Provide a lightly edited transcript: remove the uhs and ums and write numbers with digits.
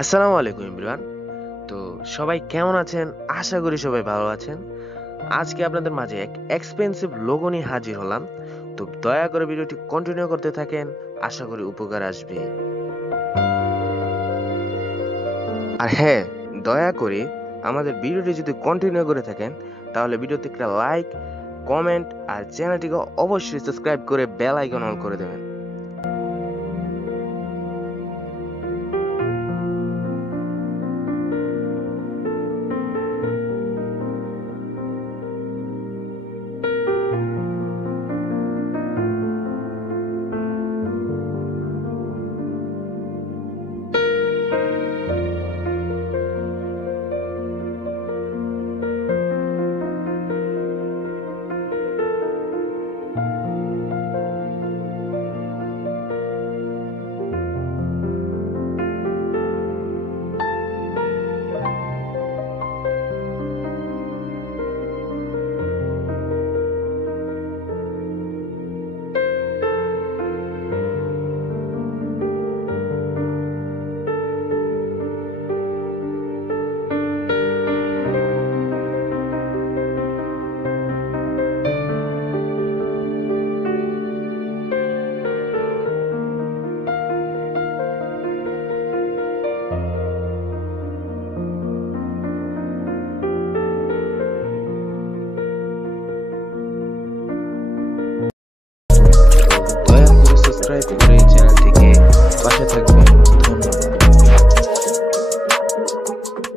আসসালামু আলাইকুম এভরিওয়ান। তো সবাই কেমন আছেন? আশা করি সবাই ভালো আছেন। আজকে আপনাদের মাঝে এক এক্সপেন্সিভ লোগো নিয়ে হাজির হলাম। তো দয়া করে ভিডিওটি কন্টিনিউ করতে থাকেন, আশা করি উপকার আসবে। আর হ্যাঁ, দয়া করে আমাদের ভিডিওটি যদি কন্টিনিউ করে থাকেন তাহলে ভিডিওতে একটা লাইক, কমেন্ট আর চ্যানেলটিকে অবশ্যই সাবস্ক্রাইব করে বেল আইকন অন করে দেবেন। দয়া করে সাবস্ক্রাইব